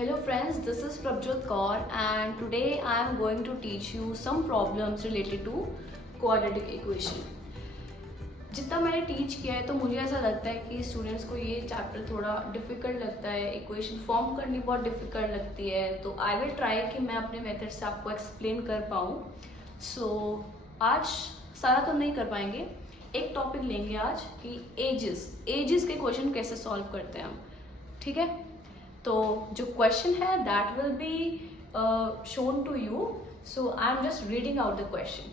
Hello friends, this is Prabjot Kaur and today I am going to teach you some problems related to quadratic equation. जितना मैंने teach किया है तो मुझे ऐसा लगता है कि स्टूडेंट्स को ये चैप्टर थोड़ा डिफ़िकल्ट लगता है, इक्वेशन फॉर्म करनी बहुत डिफ़िकल्ट लगती है, तो आई विल ट्राई कि मैं अपने मेथड से आपको एक्सप्लेन कर पाऊँ. आज सारा तो नहीं कर पाएंगे, एक टॉपिक लेंगे आज कि एजेस के क्वेश्चन कैसे सॉल्व करते हैं हम. ठीक है, तो जो क्वेश्चन है that will be shown to you. So I am just reading out the question.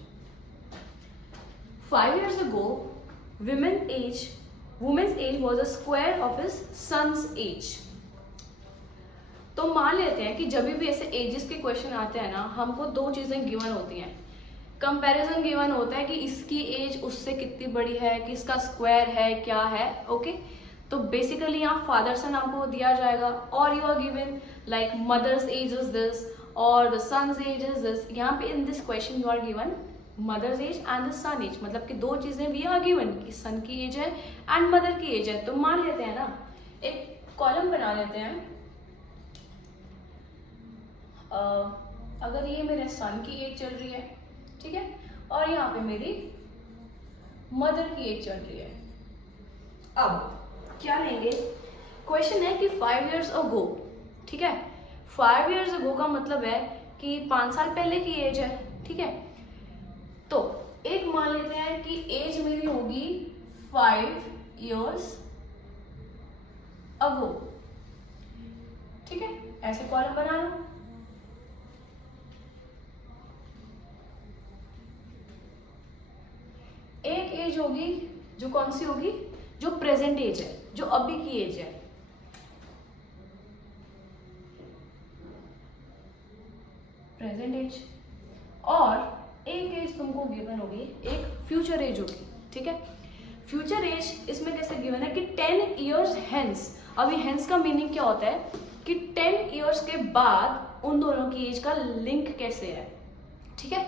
5 years ago, woman's age was a square of his son's age. तो मान लेते हैं कि जब भी ऐसे एजेस के क्वेश्चन आते हैं ना, हमको दो चीजें गिवन होती हैं. कंपैरिजन गिवन होता है कि इसकी एज उससे कितनी बड़ी है, कि इसका स्क्वायर है, क्या है. ओके, तो बेसिकली यहाँ फादर सन आपको दिया जाएगा और you are given like mother's age is this और the son's age is this. यहाँ पे in this question you are given mother's age and the son age, मतलब कि दो चीजें वी आर गिवन कि सन की एज है एंड मदर की एज है. तो मान लेते हैं ना, एक कॉलम बना लेते हैं. अगर ये मेरे सन की एज चल रही है, ठीक है, और यहाँ पे मेरी मदर की एज चल रही है. अब क्या लेंगे, क्वेश्चन है कि 5 years ago, ठीक है, 5 years ago का मतलब है कि 5 साल पहले की एज है. ठीक है, तो एक मान लेते हैं कि एज मेरी होगी 5 years ago. ठीक है, ऐसे कॉलम बना लो. एक एज होगी जो कौन सी होगी, जो प्रेजेंट एज है, जो अभी की एज है. Present age. और एक एज तुमको गिवन होगी, एक फ्यूचर एज होगी. ठीक है, फ्यूचर एज इसमें कैसे गिवन है कि 10 years हेंस. अभी हेंस का मीनिंग क्या होता है कि 10 years के बाद उन दोनों की एज का लिंक कैसे है. ठीक है,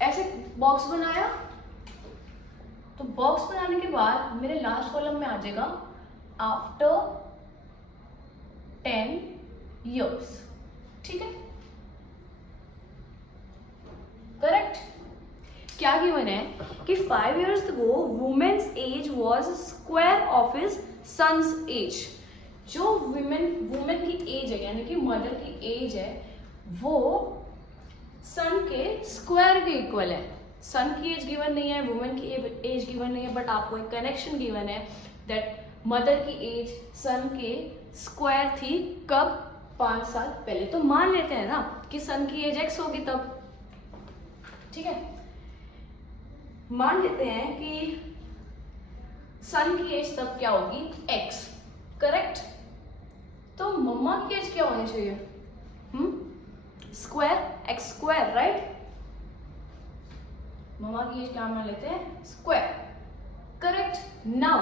ऐसे बॉक्स बनाया, तो बॉक्स बनाने के बाद मेरे लास्ट कॉलम में आ जाएगा आफ्टर 10 years. ठीक है, करेक्ट. क्या गिवन है कि 5 years ago women's age was square of his sons age. जो वुमेन की एज है यानी कि मदर की एज है, वो सन के स्क्वायर के इक्वल है. सन की एज गिवन नहीं है, वुमेन की एज गिवन नहीं है, बट आपको एक कनेक्शन गिवन है दैट मदर की एज सन के स्क्वायर थी. कब, 5 साल पहले. तो मान लेते हैं ना कि सन की एज x होगी तब. ठीक है, मान लेते हैं कि सन की एज तब क्या होगी, x. करेक्ट. तो मम्मा की एज क्या होनी चाहिए, स्क्वायर, x स्क्वायर, राइट. मम्मा की एज क्या मान लेते हैं, square. Correct. Now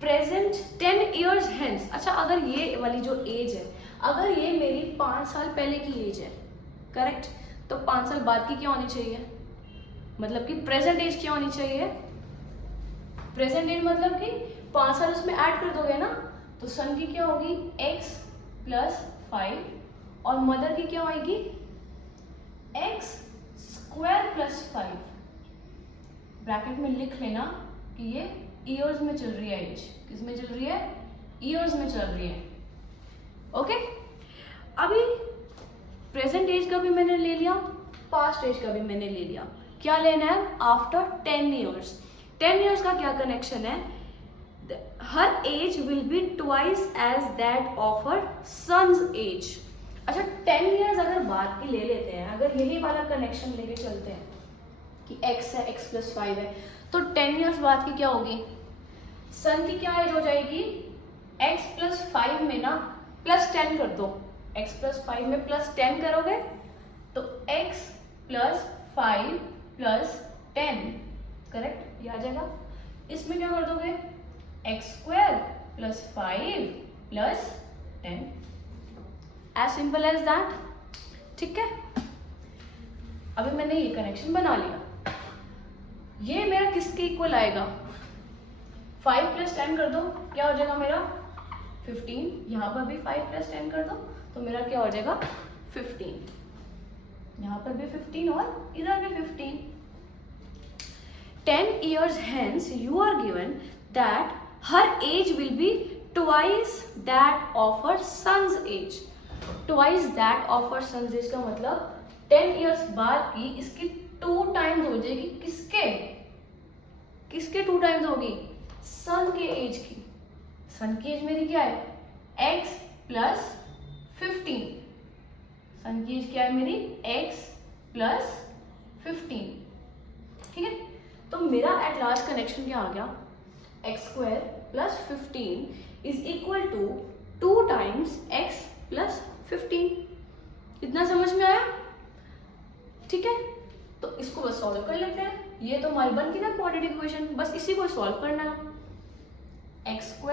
present 10 years hence. अच्छा, अगर ये वाली जो एज है, अगर ये मेरी 5 साल पहले की एज है, करेक्ट, तो 5 साल बाद की क्या होनी चाहिए, मतलब कि प्रेजेंट एज क्या होनी चाहिए. प्रेजेंट एज मतलब कि 5 साल उसमें ऐड कर दोगे ना, तो सन की क्या होगी, x प्लस 5, और मदर की क्या होगी, x स्क्वायर प्लस 5. ब्रैकेट में लिख लेना कि ये ईयर्स में चल रही है एज. किस में चल रही है, ईयर्स में चल रही है. ओके, अभी प्रेजेंट एज का भी मैंने ले लिया, पास्ट एज का भी मैंने ले लिया. क्या लेना है, आफ्टर 10 years. 10 years का क्या कनेक्शन है, her age will be twice age that of her son's age. अच्छा, 10 years अगर बाद की ले लेते हैं, अगर यही वाला कनेक्शन लेके चलते हैं कि x है, x प्लस 5 है, तो 10 years बाद की क्या होगी, सन की क्या एज हो जाएगी, x प्लस 5 में ना प्लस 10 कर दो. x प्लस 5 में प्लस 10 करोगे तो x प्लस 5 प्लस 10, करेक्ट, ये आ जाएगा. इसमें क्या कर दोगे, x square plus 5 plus 10. As simple as that. ठीक है, अभी मैंने ये कनेक्शन बना लिया. ये मेरा किसके इक्वल आएगा, 5 प्लस 10 कर दो, क्या हो जाएगा मेरा 15, यहाँ पर भी 5 + 10 कर दो तो मेरा क्या हो जाएगा 15, यहाँ पर भी 15 और इधर भी 15। 10 years hence you are given that her age will be twice that of her son's age. Twice that of her son's age का मतलब 10 years बाद की इसकी 2 times हो जाएगी। किसके किसके 2 times होगी? सन के एज की। सन की एज मेरी क्या है? x + 15। सन की एज क्या है मेरी? x + 15। ठीक है, तो मेरा एट लास्ट कनेक्शन क्या आ गया? x² + 15 is equal to 2 times x + 15। इतना समझ में आया? ठीक है, तो इसको बस सॉल्व कर लेते हैं। ये तो हमारी बन गई ना क्वाड्रेटिक इक्वेशन, बस इसी को सॉल्व करना है। x²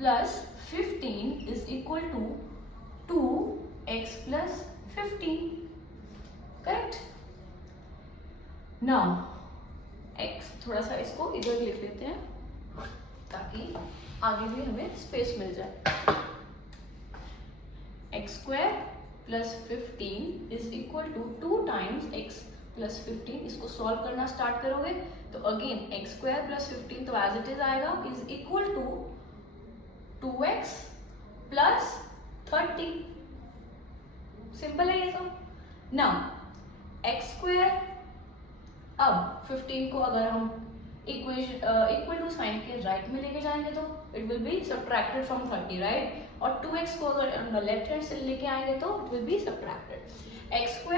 + 15 is equal to 2x + 15। Correct. Now x, थोड़ा सा इसको इधर लिख लेते हैं ताकि आगे भी हमें स्पेस मिल जाए। x² + 15 is equal to 2 times x + 15। इसको सॉल्व करना स्टार्ट करोगे तो अगेन x² + 15 तो एज इट इज आएगा, is equal to 2x + 30। Simple है ये तो। नाउ x², अब 15 को अगर हम इक्वल टू साइन के राइट में लेके जाएंगे तो it will be subtracted from 30, right. और 2x को अगर लेफ्ट हैंड से लेके आएंगे तो it will be subtracted. x²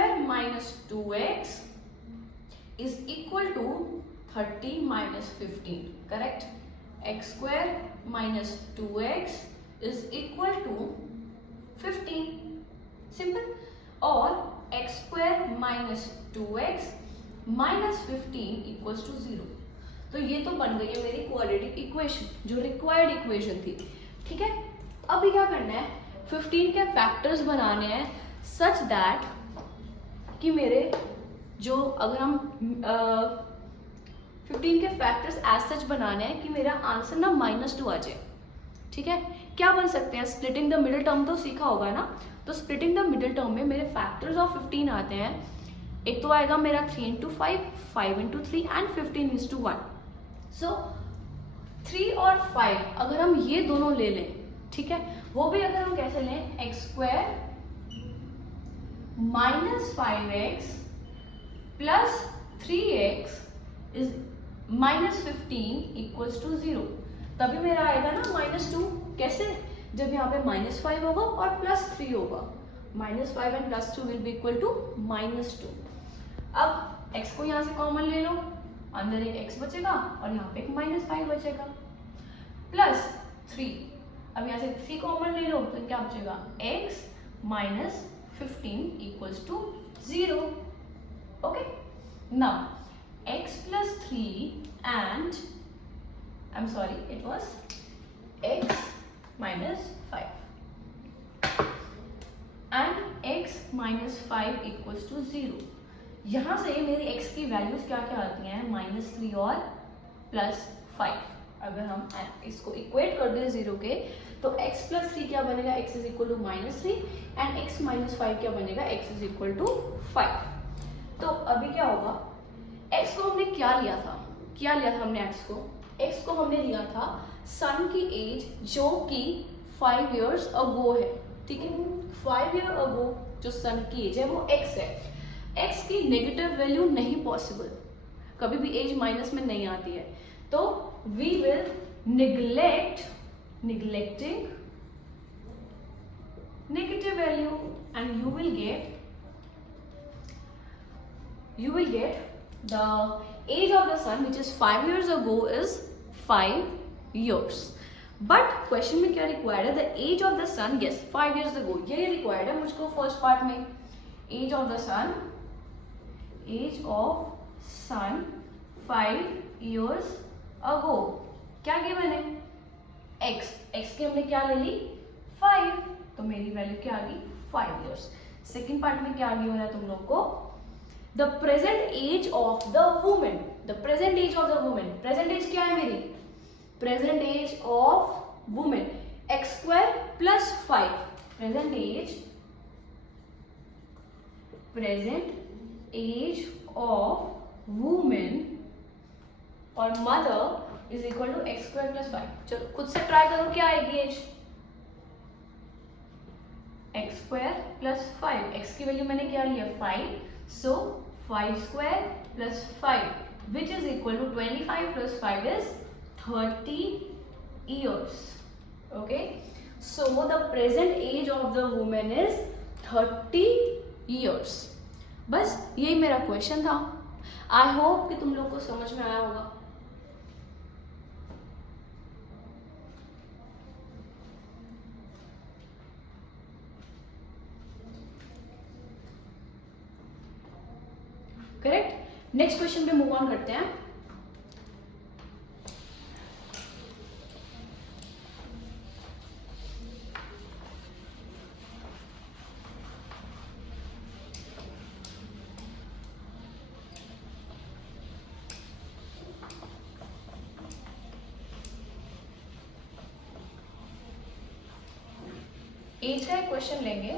- 2x is equal to 30 - 15, correct. x² - 2x is equal to 15, simple. और x² - 2x -15 इक्वल्स टू 0। तो ये तो बन गई है मेरी क्वाड्रेटिक इक्वेशन, जो रिक्वायर्ड इक्वेशन थी। ठीक है, अभी क्या करना है? 15 के फैक्टर्स बनाने हैं सच दैट कि मेरे जो अगर हम 15 के फैक्टर्स एज सच बनाने हैं कि मेरा आंसर ना -2 आ जाए। ठीक है, क्या बन सकते हैं? स्प्लिटिंग द मिडिल टर्म तो सीखा होगा ना। तो स्प्लिटिंग द मिडिल टर्म में मेरे फैक्टर्स ऑफ 15 आते हैं। एक तो आएगा मेरा 3 × 5, 5 × 3 एंड 15:1। सो 3 और 5 अगर हम ये दोनों ले लें, ठीक है, वो भी अगर हम कैसे लें? x² - 5x + 3x is -15 equals to 0। तभी मेरा आएगा ना -2। कैसे? जब यहाँ पे -5 होगा और +3 होगा। -5 and +2 will be equal to -2। अब x को यहाँ से कॉमन ले लो, अंदर एक x बचेगा और यहाँ पे एक -5 बचेगा, +3। अब यहाँ से 3 कॉमन ले लो तो क्या बचेगा? x - 15 equals to 0। Okay, now x + 3 and I'm sorry, it was x - 5 and x - 5 equals to 0। यहाँ से मेरी x की वैल्यूज क्या क्या आती हैं? -3 और +5। अगर हम इसको इक्वेट कर दें 0 के तो x + 3 क्या बनेगा? x is equal to -3 and x - 5 क्या बनेगा? x is equal to 5। तो अभी क्या होगा? x को हमने क्या लिया था? हमने x को हमने लिया था सन की एज जो कि 5 years अगो है। ठीक है, 5 year अगो जो सन की एज है वो x है। x की नेगेटिव वैल्यू नहीं पॉसिबल, कभी भी एज माइनस में नहीं आती है। तो we will neglecting negative value and you will get the age of the sun which is 5 years ago is 5 years. But question में क्या रिक्वायर्ड है? The age of the son, yes 5 years ago, ये required है मुझको first part में। Age of the son 5 years ago क्या given है? x की हमने क्या ले ली? 5, तो मेरी वैल्यू क्या आ गई? 5 years। सेकेंड पार्ट में क्या गिवन है तुम लोग को? The present age of the women. Present age क्या है मेरी? Present age of women x square plus 5 present age of women और mother is equal to x square plus 5। चलो खुद से ट्राई करो, क्या आएगी age? X square plus 5, x की वैल्यू मैंने क्या लिया 5, so 5 square plus 5 which is equal to 25 plus 5 is 30 years. Okay, so the present age of the woman is 30 years. बस यही मेरा क्वेश्चन था। आई होप कि तुम लोग को समझ में आया होगा। करेक्ट। नेक्स्ट क्वेश्चन पे मूव ऑन करते हैं। एज का एक क्वेश्चन लेंगे।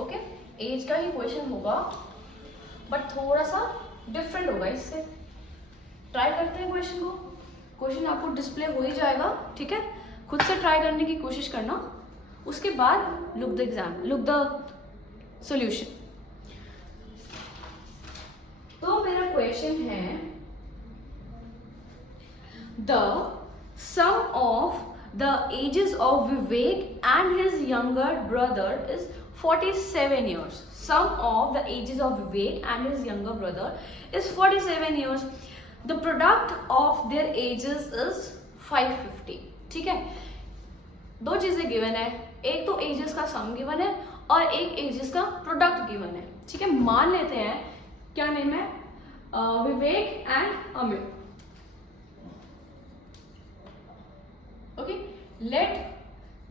ओके, एज का ही क्वेश्चन होगा बट थोड़ा सा डिफरेंट होगा इससे। ट्राई करते हैं क्वेश्चन को। क्वेश्चन आपको डिस्प्ले हो ही जाएगा, ठीक है? खुद से ट्राई करने की कोशिश करना, उसके बाद लुक द सॉल्यूशन। तो मेरा क्वेश्चन है the sum of the ages of Vivek and his younger brother is 47 years. Sum of the ages of Vivek and his younger brother is 47 years. The product of their ages is 550. ठीक है, दो चीजें given है, एक तो edges का सम given है और एक एजेस का प्रोडक्ट गिवन है। ठीक है, मान लेते हैं क्या नेम है, Vivek and Amit. Okay, let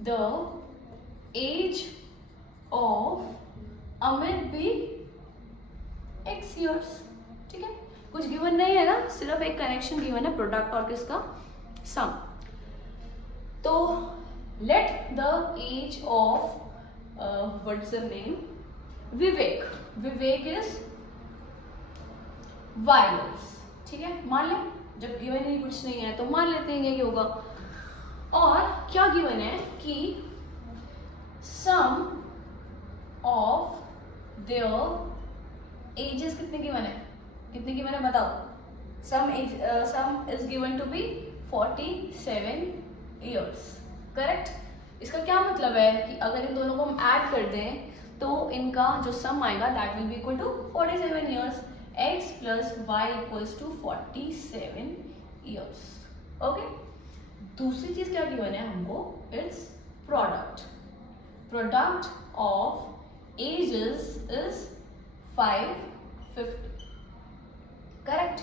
the age of Amit be X years. ठीक है, कुछ गिवन नहीं है ना, सिर्फ एक कनेक्शन गिवन है, प्रोडक्ट और किसका, सम। तो let the age of what's the name, Vivek is Y years। ठीक है, मान ले, जब गिवन ही कुछ नहीं है तो मान लेते हैं ये होगा। और क्या गिवन है कि सम ऑफ देयर एजेस कितने गिवन है, कितने गिवन है बताओ। Sum is given to be 47 years. Correct. इसका क्या मतलब है कि अगर इन दोनों को हम ऐड कर दें तो इनका जो सम आएगा that will be equal to 47 years. x plus y equals to 47 years. Okay, दूसरी चीज क्या गिवन है हमको, its product of ages is 550। Correct,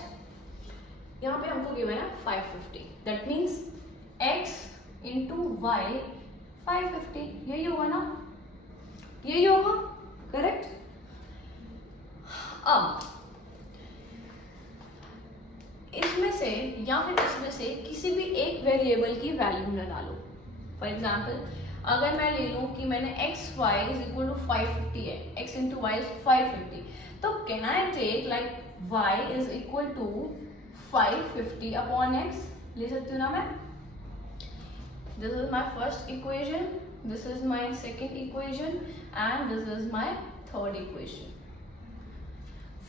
यहां पे हमको गिवन है 550, that means x into y 550, यही होगा ना, यही होगा। करेक्ट। अब इसमें से या फिर इसमें से किसी भी एक वेरिएबल की वैल्यू न डालो। फॉर एग्जाम्पल, अगर मैं ले लूं कि मैंने x y is equal to 550 है, एक्स इंटू वाई इज 550, तो can I take like y is equal to 550 upon x, ले सकती हूँ ना मैं। This is my first equation, this is my second equation and this is my third equation.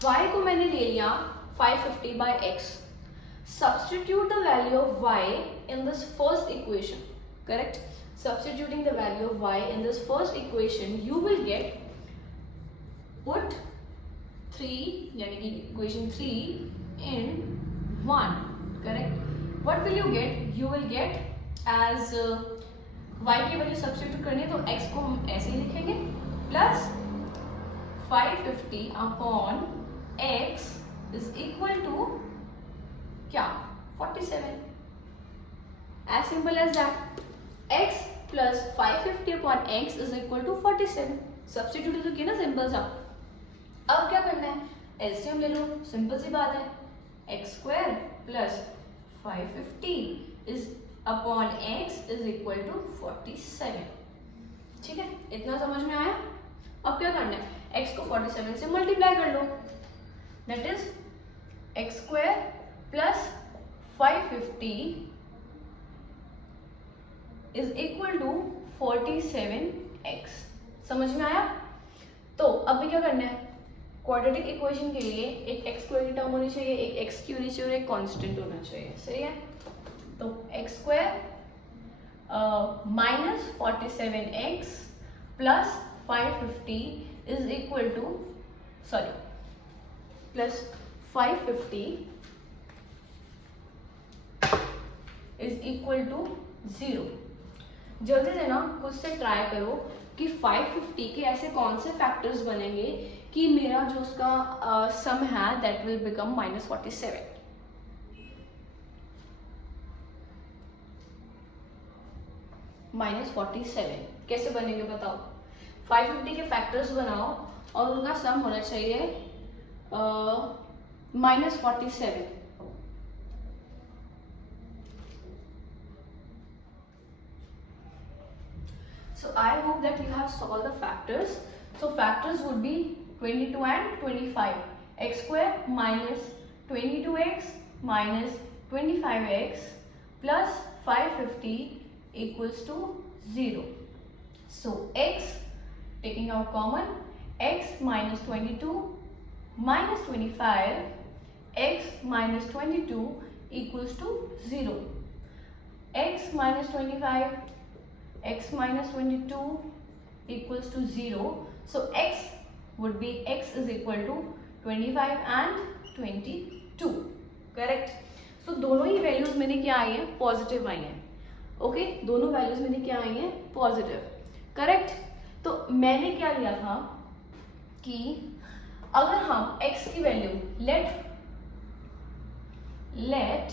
y को मैंने ले लिया 550 by x. Substitute the value of y in this first equation. Correct? Substituting the value of y in this first equation, you will get put 3, यानी कि equation 3 in 1. Correct? What will you get? You will get as y की value substitute करनी है तो x को हम ऐसे ही लिखेंगे plus 550 upon x is equal to क्या, 47. As simple as that. x plus 550 upon x is equal to 47. Substitute तो किया ना, सिंपल सा। अब क्या करना है, एलसीएम ले लो, सिंपल सी बात है। x square plus 550 is upon x is equal to 47। ठीक है, इतना समझ में आया। अब क्या करना है, x को 47 से मल्टीप्लाई कर लो, that is x square plus 550 is equal to 47x। समझ में आया। तो अब भी क्या करना है, क्वाड्रेटिक इक्वेशन के लिए एक एक्स स्क्वायर की टर्म होनी चाहिए, एक एक्स की होनी चाहिए और एक कांस्टेंट होना चाहिए। सही है, तो x square minus 47x plus 550 is equal to plus 550 is equal to 0। जल्दी से ना खुद से ट्राई करो कि 550 के ऐसे कौन से फैक्टर्स बनेंगे कि मेरा जो उसका सम है दैट विल बिकम -47। -47 कैसे बनेंगे बताओ। 550 के फैक्टर्स बनाओ और उनका सम होना चाहिए -47। So I hope that you have solved the factors. So factors would be 22 and 25. X square minus 22x minus 25x plus 550 equals to 0. So x, taking out common, x minus 22 minus 25, x minus 22 equals to 0. X minus 25, x minus 22 equals to 0. So x would be, x is equal to 25 and 22. Correct. So दोनों ही values मैंने क्या आई है, positive आई हैं। Okay, दोनों values मैंने क्या आई हैं, positive. Correct. तो मैंने क्या लिया था कि अगर हम x की value let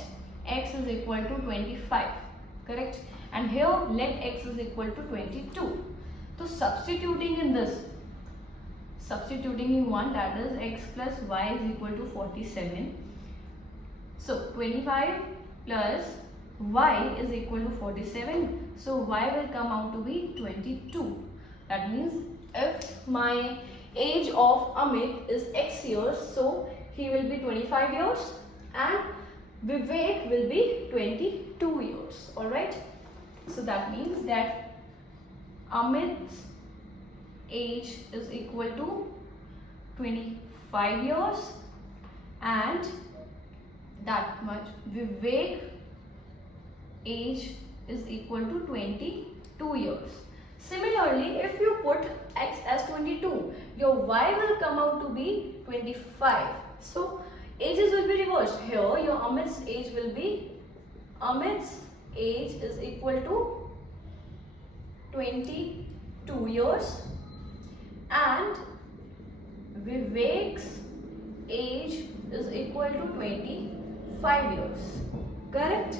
x is equal to 25, correct, and here let x is equal to 22. So substituting in one, that is x plus y is equal to 47. So 25 plus y is equal to 47. So y will come out to be 22. That means if my age of Amit is x years, so he will be 25 years and Vivek will be 22 years. All right. So that means that Amit's age is equal to 25 years and that much Vivek age is equal to 22 years. Similarly, if you put x as 22, your y will come out to be 25. So ages will be reversed. Here your Amit's age will be, Amit's age is equal to 22 years and Vivek's age is equal to 25 years. Correct?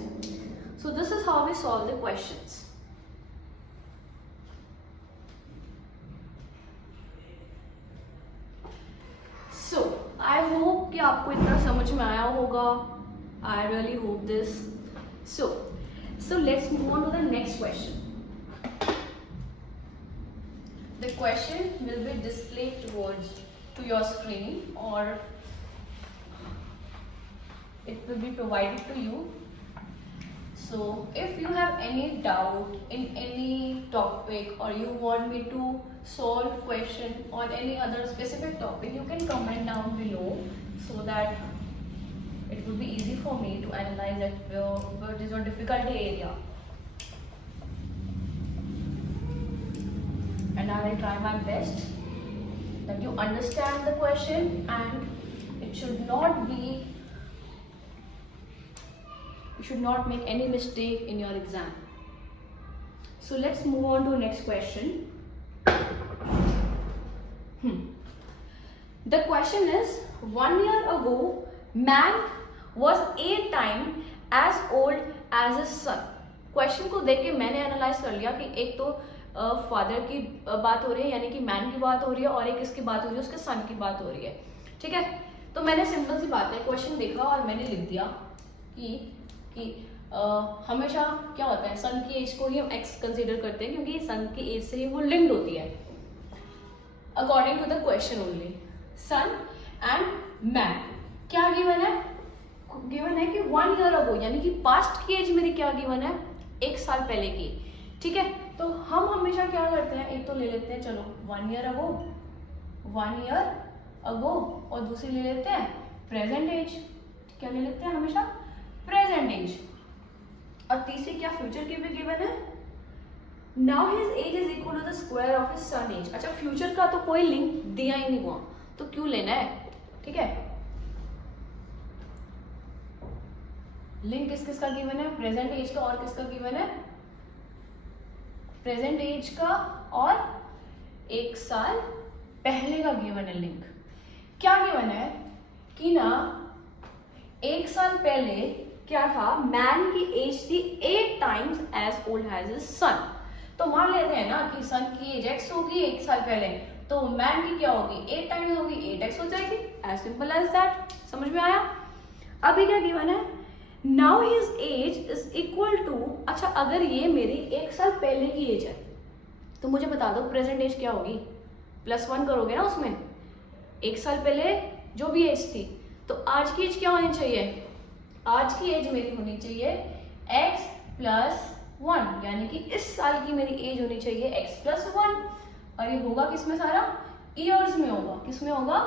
So this is how we solve the questions. So I hope कि आपको इतना समझ में आया होगा. I really hope this. So let's move on to the next question. The question will be displayed to your screen, or it will be provided to you. So if you have any doubt in any topic or you want me to solve question on any other specific topic, you can comment down below so that it will be easy for me to analyze that where it is your difficulty area. And I will try my best that you understand the question and it should not be, you should not make any mistake in your exam. So let's move on to the next question. The question is, 1 year ago, man was 8 times as old as his son. Question को देख के मैंने analyse कर लिया कि एक तो father की बात हो रही है, यानी कि मैन की बात हो रही है, और एक किसकी बात हो रही है, उसके सन की बात हो रही है. ठीक है, तो मैंने सिंपल सी बात है, क्वेश्चन देखा और मैंने लिख दिया कि हमेशा क्या होता है, सन की एज को ही हम एक्स कंसिडर करते हैं क्योंकि सन की एज से ही वो लिंक्ड होती है according to the question only. Son and man क्या गिवन है, गिवन है कि 1 ईयर अगो, यानी कि पास्ट की एज मेरी क्या गिवन है, 1 साल पहले की। ठीक है, तो हम हमेशा क्या करते हैं, एक तो ले लेते हैं चलो 1 ईयर अगो, 1 ईयर अगो, और दूसरी ले लेते हैं प्रेजेंट एज। क्या ले लेते हैं हमेशा, प्रेजेंट एज। और तीसरी क्या, फ्यूचर की भी गिवन है, now his age is equal to the square of his son age. अच्छा, फ्यूचर का तो कोई लिंक दिया ही नहीं हुआ, तो क्यों लेना है। ठीक है, लिंक किस किस का गिवन है, प्रेजेंट एज का और किसका गिवन है, प्रेजेंट एज का और 1 साल पहले का गिवन है लिंक। क्या गिवन है कि ना 1 साल पहले क्या था, मैन की एज थी 8 times age old has his son. तो मान लेते हैं ना कि सन की एज x होगी 1 साल पहले, तो मैन की क्या होगी 8 टाइम्स होगी, 8x हो जाएगी, एज सिंपल एज दैट। समझ में आया। अभी क्या गिवन है, now his age is equal to, अच्छा अगर ये मेरी 1 साल पहले की एज है तो मुझे बता दो प्रेजेंट एज क्या होगी, +1 करोगे ना उसमें, 1 साल पहले जो भी एज थी, तो आज की एज क्या होनी चाहिए, आज की एज मेरी होनी चाहिए x + 1, यानी कि इस साल की मेरी एज होनी चाहिए x + 1, और ये होगा किसमें सारा, ईयर्स में होगा, किसमें होगा,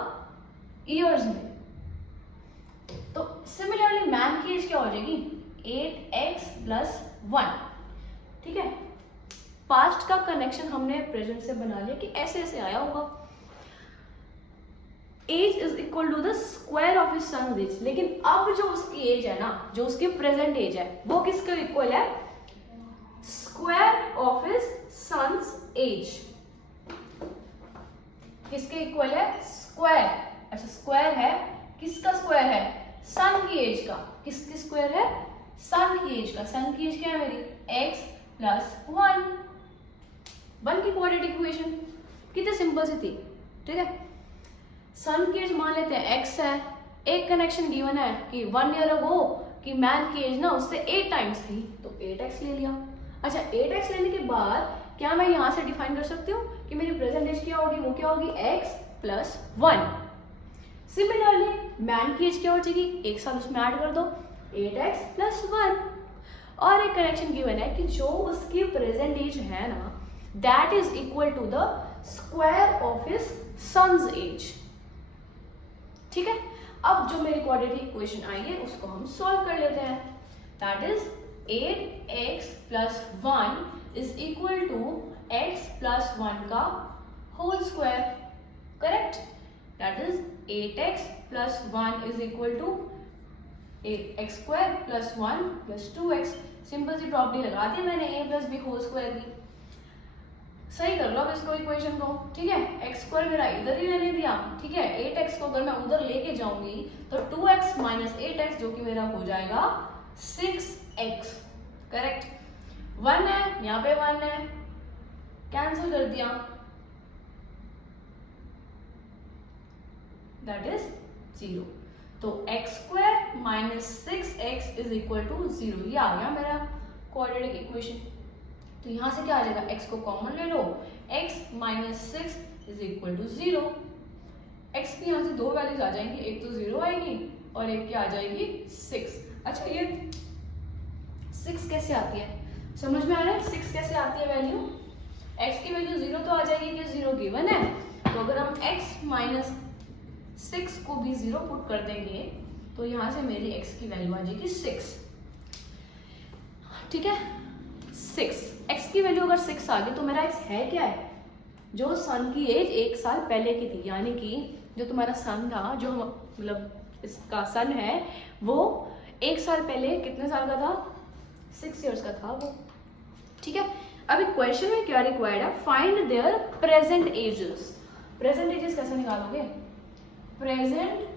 ईयर्स में। तो सिमिलरली मैन की एज क्या हो जाएगी 8x + 1। ठीक है, पास्ट का कनेक्शन हमने प्रेजेंट से बना लिया कि ऐसे ऐसे आया होगा, age is equal to the square of his son age. लेकिन अब जो उसकी एज है ना, जो उसकी प्रेजेंट एज है, वो किसके इक्वल है, square of his sons age. किसके इक्वल है, स्क्वायर। अच्छा, स्क्वायर है, किसका स्क्वायर है, सन की एज का। किसकी स्क्वायर है, सन की एज का। सन की एज क्या है मेरी, x + 1, 1 की क्वाड्रेटिक इक्वेशन, कितने सिंपल सी थी। ठीक है, सन की एज मान लेते हैं x है, एक कनेक्शन गिवन है कि 1 ईयर अगो कि मैन की एज ना उससे 8 टाइम्स थी, तो 8x ले लिया। अच्छा, 8x लेने के बाद क्या मैं यहां से डिफाइन कर सकती हूँ कि मेरी प्रेजेंट एज क्या होगी, वो क्या होगी x + 1। सिमिलरली मैन की एज क्या हो जाएगी, 1 साल उसमें ऐड कर दो, 8x + 1। और एक कनेक्शन गिवन है कि जो उसकी प्रेजेंट एज है ना, that is equal to the square of his sons age. ठीक है, अब जो मेरी क्वाड्रेटिक इक्वेशन आई है उसको हम सॉल्व कर लेते हैं। That is 8x + 1 is equal to x + 1 का whole square. Correct, that is 8x + 1 is equal to x² + 1 + 2x। Simple सी प्रॉपर्टी लगा दी मैंने a + b होल स्क्वायर की। सही कर लो अब इसको, इक्वेशन को। ठीक है, x² मेरा इधर ही रहने दिया। ठीक है, 8x को अगर मैं उधर लेके जाऊंगी तो 2x - 8x जो कि मेरा हो जाएगा 6x। करेक्ट, 1 है यहाँ पे, 1 है, कैंसिल कर दिया, दैट इज 0। तो x² - 6x is equal to 0। ये आ गया मेरा क्वाड्रेटिक इक्वेशन। तो यहां से क्या आ जाएगा, x को कॉमन ले लो, x - 6 is equal to 0। x की यहाँ से 2 वैल्यूज आ जाएंगी, एक तो 0 आएगी और एक क्या आ जाएगी 6। अच्छा, ये 6 कैसे आती है, समझ में आ रहा है 6 कैसे आती है वैल्यू। x की वैल्यू 0 तो आ जाएगी कि 0 गिवन है, तो अगर हम x - 6 को भी 0 पुट कर देंगे तो यहाँ से मेरी x की वैल्यू आ जाएगी 6। ठीक है, 6, x की वैल्यू अगर 6 आ गई तो मेरा x है क्या है, जो सन की एज 1 साल पहले की थी, यानी कि जो तुम्हारा सन था, जो मतलब इसका सन है, वो 1 साल पहले कितने साल का था, 6 इयर्स का था वो। ठीक है, अभी क्वेश्चन में क्या रिक्वायर्ड है, find there present ages. Present ages कैसे निकालोगे, प्रेजेंट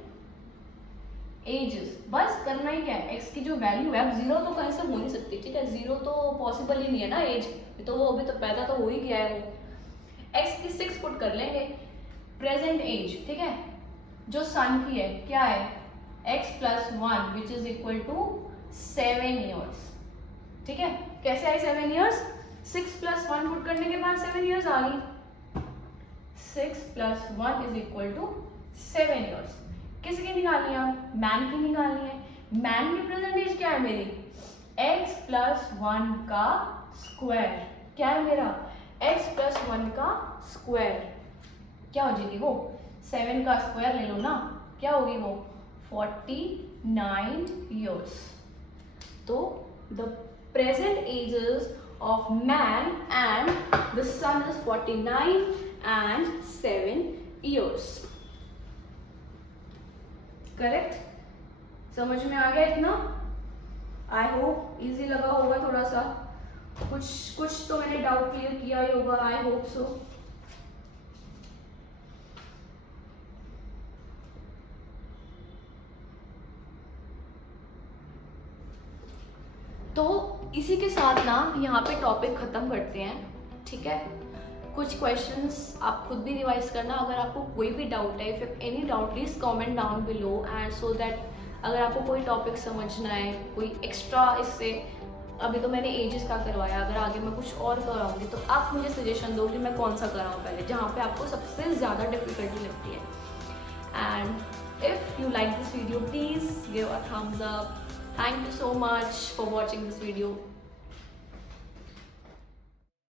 एजेस बस करना ही क्या है, x की जो वैल्यू है, अब 0 तो कहीं से हो नहीं सकती। ठीक है, 0 तो पॉसिबल ही नहीं है ना एज, तो वो अभी तो पैदा तो हो ही गया है वो। x की 6 पुट कर लेंगे, प्रेजेंट एज। ठीक है, जो सन की है क्या है, x + 1 which is equal to 7 years. ठीक है, कैसे आई 7 ईयर्स? 6 + 1 पुट करने के बाद 7 ईयर्स आ गई। 6 + 1 इज इक्वल टू 7 ईयर्स। किसकी निकालनी है? मैन की निकालनी है। मैन की प्रेजेंट एज क्या है मेरी? x + 1 का स्क्वायर। क्या है मेरा? x + 1 का स्क्वायर। क्या हो जाएगी वो? 7 का स्क्वायर ले लो ना, क्या होगी वो? 49 ईयर्स। तो the present ages of man and the son is 49 and 7 years। Correct? समझ में आ गया इतना? आई होप इजी लगा होगा थोड़ा सा। कुछ तो मैंने डाउट क्लियर किया ही होगा, आई होप सो। तो इसी के साथ ना यहाँ पे टॉपिक खत्म करते हैं, ठीक है? कुछ क्वेश्चंस आप खुद भी रिवाइज करना। अगर आपको कोई भी डाउट है, if you any doubt please comment down below, and so that अगर आपको कोई टॉपिक समझना है, कोई एक्स्ट्रा इससे, अभी तो मैंने एजेस का करवाया, अगर आगे मैं कुछ और कराऊंगी तो आप मुझे सजेशन दो कि मैं कौन सा कराऊँ पहले, जहाँ पे आपको सबसे ज़्यादा डिफिकल्टी लगती है। And if you like this video please give a thumbs up. Thank you so much for watching this video.